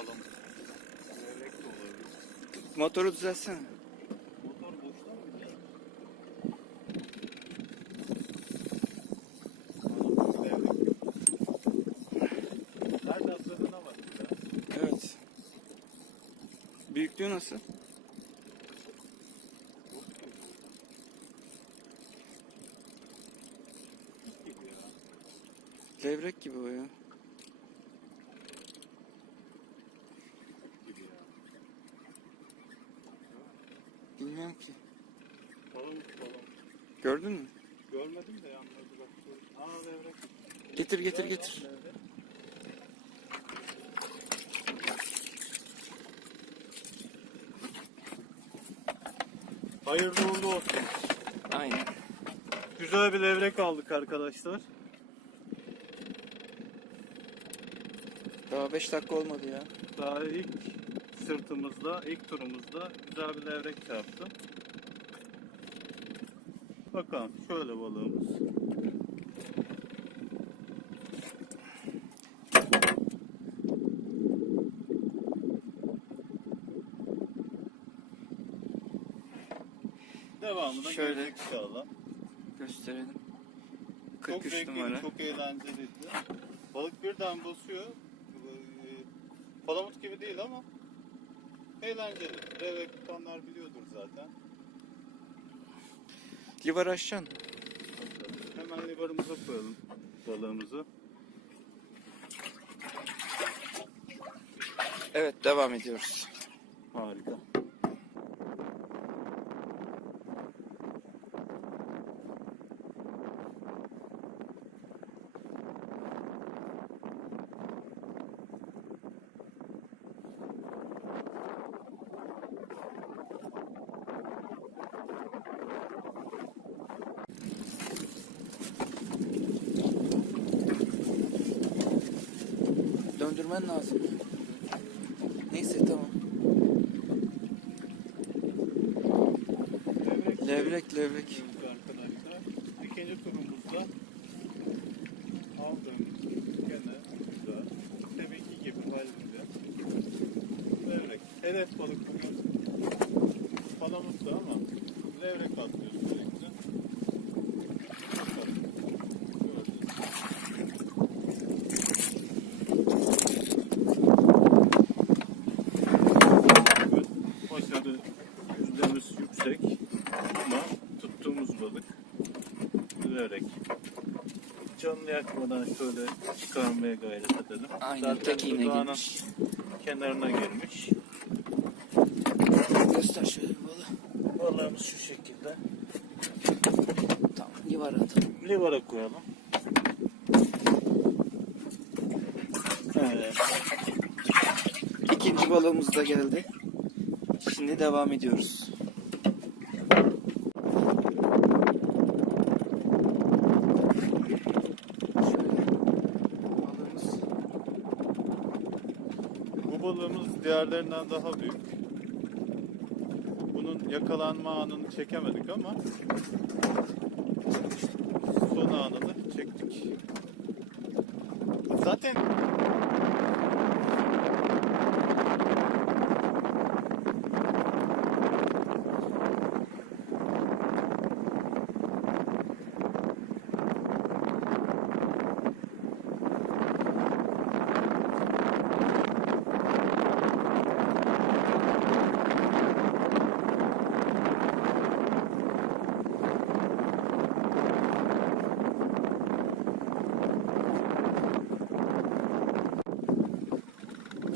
palamut. Levrek de olabilir. Motoru düzeltsene. Motor boşta mı levrek. Nerede atladığına bak ya. Evet. Büyüklüğü nasıl? Ya. Levrek gibi o ya. Bilmiyorum ki. Palamut palamut. Gördün mü? Görmedim de yanladı bak. Aa levrek. Getir getir getir. Hayırlı uğurlu olsun. Aynen. Güzel bir levrek aldık arkadaşlar. Daha 5 dakika olmadı ya. Daha ilk sırtımızda, ilk turumuzda güzel bir levrek çarptı. Bakalım şöyle balığımız. Devamında Şöyle. inşallah. Gösterelim. Çok 43 zevkliydi, numara. çok eğlenceliydi. Balık birden basıyor. Ee, Palamut gibi değil ama eğlenceli. Levrek tutanlar biliyordur zaten. Livar açacaksın. Hemen livarımıza koyalım balığımızı. Evet devam ediyoruz. Harika. Döndürmen lazım. Neyse tamam. Levrek, Levrek arkadaşlar. İkinci turumuzda aldığımız gene güzel. Tabii ki gibi halinde. Levrek. Hedef balık bugün palamuttu ama levrek atlıyor sürekli. Yakmadan şöyle çıkarmaya gayret edelim. Aynen, Zaten tek iğne girmiş. kenarına girmiş. Göster şöyle balığı. Balığımız şu şekilde. Tamam livar atalım. Livara koyalım. Evet. İkinci balığımız da geldi. Şimdi devam ediyoruz. Şöyle balığımız Bu balığımız diğerlerinden daha büyük. Bunun yakalanma anını çekemedik ama son anını çektik. Zaten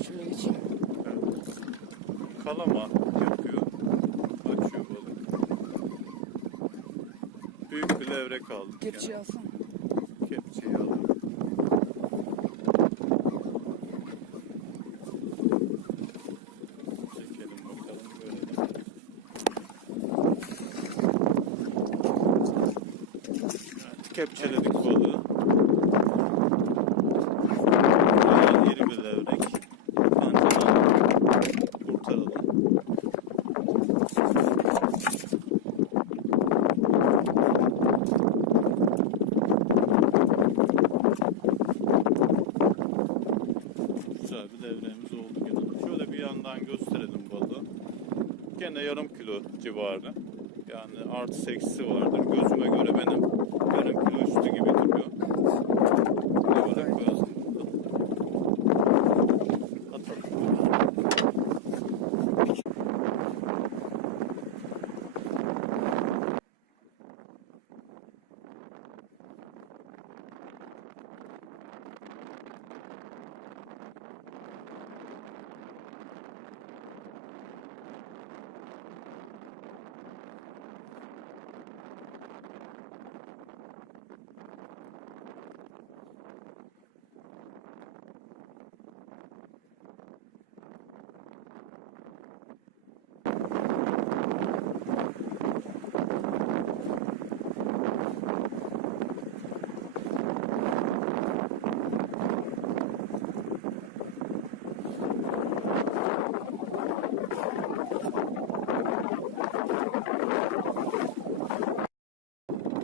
şöyle geçeyim. Kalama yapıyor. Açıyor balık. Büyük bir levrek aldık. Kepçeyi alsana. Yani. Kepçeyi alalım. Kepçeledik balığı. Bayağı iri bir levrek. Kancadan kurtaralım. Güzel bir devremiz oldu gene. kilo civarı. Yani artı eksisi vardır. Gözüme göre benim yarım kilo üstü gibi duruyor. Levrek gözlüğünde. Atalım.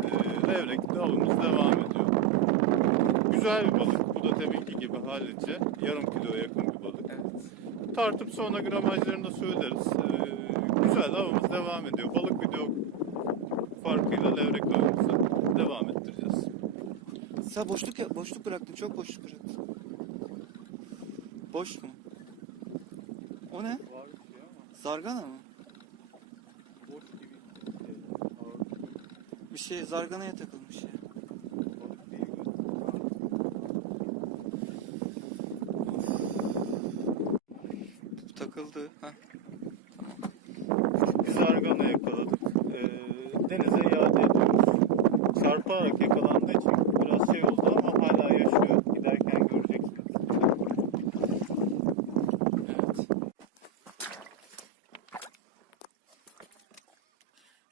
Ee, levrek avımız devam ediyor. Güzel bir balık. Bu da tabii ki gibi hallice. Yarım kiloya yakın bir balık. Evet. Tartıp sonra gramajlarını da söyleriz. Ee, güzel avımız devam ediyor. Balık video farkıyla levrek avımızı devam ettireceğiz. Sen boşluk ya, boşluk bıraktın. Çok boşluk bıraktın. Boş mu? O ne? Şey Zargana mı? boş gibi ağır Bir şey zarganaya takılmış ya. balık değil. Takıldı. Heh. Biz argana yakaladık. Ee, denize iade ediyoruz. Çarparak yakalandığı için biraz şey oldu ama hala yaşıyor. Giderken göreceksiniz. Evet.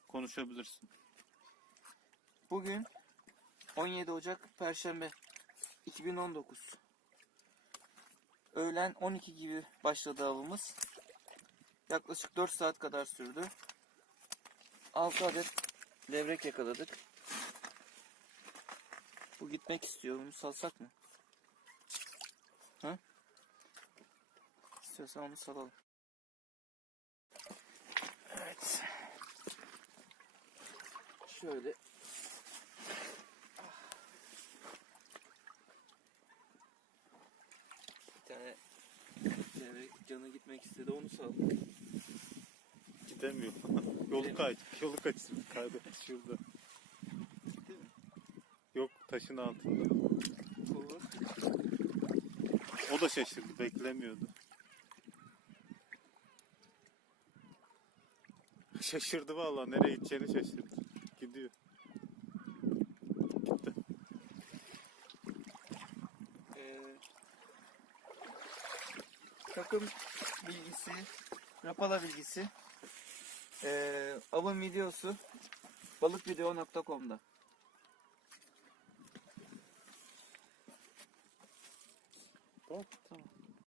Konuşabilirsin. Bugün 17 Ocak Perşembe 2019. Öğlen 12 gibi başladı avımız. Yaklaşık 4 saat kadar sürdü. 6 adet levrek yakaladık. Bu gitmek istiyor. Bunu salsak mı? Ha? İstiyorsan onu salalım. Evet. Şöyle Bir tane levrek canı gitmek istedi onu saldım. Gidemiyor. Yolu kaç. Yolu kaçırdı kardeş şurada. Gitti mi? Yok taşın altında. Olur. O da şaşırdı. Beklemiyordu. Şaşırdı vallahi nereye gideceğini şaşırdı. Gidiyor. Gitti. Ee, takım bilgisi, rapala bilgisi, ee, avın videosu balıkvideo.com'da. Tamam. Tamam.